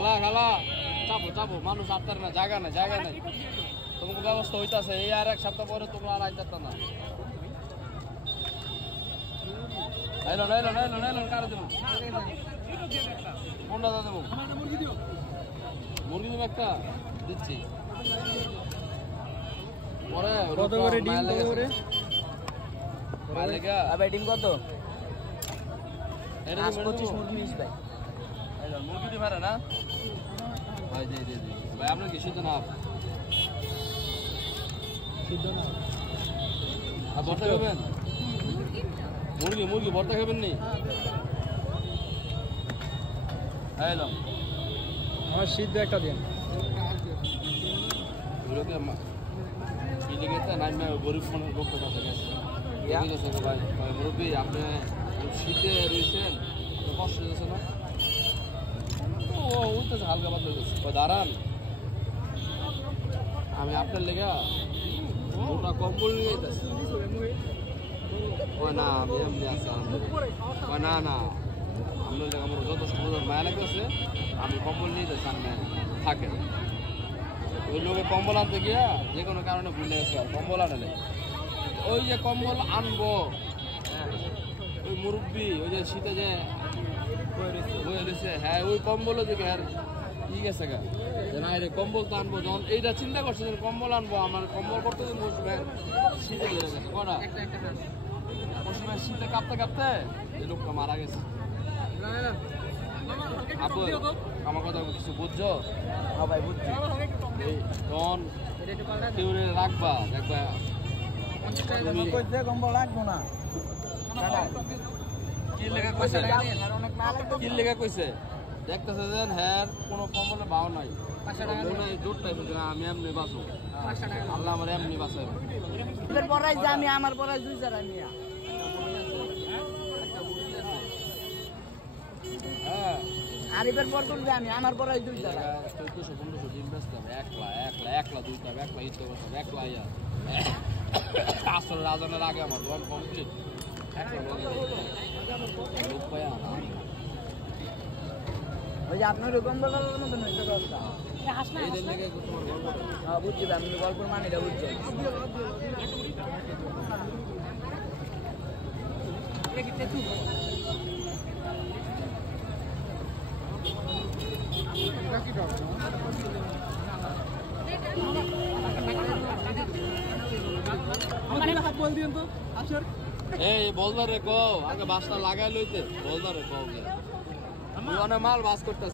খালা খালা চাপো চাপো মানুষ আপনার না জায়গা নাই তোমাকে ব্যবস্থা হইতাছে এই আর এক সপ্তাহ পরে তোমরা আর আইতা না নাইলো কারে দেবো কোনটা দেবো মুরগি দেবো একটা দিচ্ছি পরে কত করে ডিম কত করে মালিকা ভাই ডিম কত এটা 25 মুরগি 20 ভাই মুরগি দি ভাড়া না ভাই দে ভাই আপনার কি শুধু না আর ভর্তা খাবেন মুরগি ভর্তা খাবেন নি হ্যালো আমার সিদ্ধ একটা দিন ওগুলোকে সিলিগেতে নামে গরিব মানুষ লোক কথা গেছে ভাই মুরব্বী আপনি শীতে রয়েছেন কষ্ট হয়েছে না ও উঠতেছে হালকা পাতলা হয়েছে দাঁড়ান আমি আপনার লেগা ওটা কম্বল নিয়ে যেতেছি না আমি এমনি আছি না আপনার লেগে আমার যথেষ্ট মায়া লাগতেছে আমি কম্বল নিয়ে যেতেছি আপনি থাকেন ওই লোকে কম্বল আনতে গিয়া যে কোনো কারণে ভুলে গেছে আর কম্বল আনে নেই ওই যে কম্বল আনবো ওই মুরব্বী ওই যে শীতে যে বয়ে রয়েছে হ্যাঁ ওই কম্বলও দেখে আর ই গেছে গা না রে কম্বল তো আনবো যখন এইটা চিন্তা করছে যে কম্বল আনবো আমার কম্বল করতে দিন শীতে ধরে গেছে কটা শীতে কাঁপতে এই লোকটা মারা গেছে আপু আমার কথা কিছু বুঝছো হ্যাঁ ভাই বুঝছি তখন কেউ রাখবা দেখবা কইতে কম্বল রাখবো না কি লেখা কইছে দেখতেছে যে হ্যাঁ কোনো কম্বলে ভাও নাই আমি এমনি বাঁচো আল্লাহ আমার এমনি বাঁচাই আমি আমার পড়াই 2000 নিয়া হ্যাঁ আরিফের পর তুলবে আমি আমার পড়াই 2000 1400 ডিম বেচতাম একলা দুইটা একলা ইতে বসতাম একলা ইয়া আসলে রাজনের আগে আমার দোকান কমপ্লিট লোক পায়া না ওই যে আপনার কম্বলের মতন হয়েছে কথা এই লেগে তোমার গল্প হ্যাঁ বুঝছি আমি গল্পের মানিটা বুঝছি এই বলদারে কও আগে বাসটা লাগাই লইতে বলদারে কও মাল বাস করতে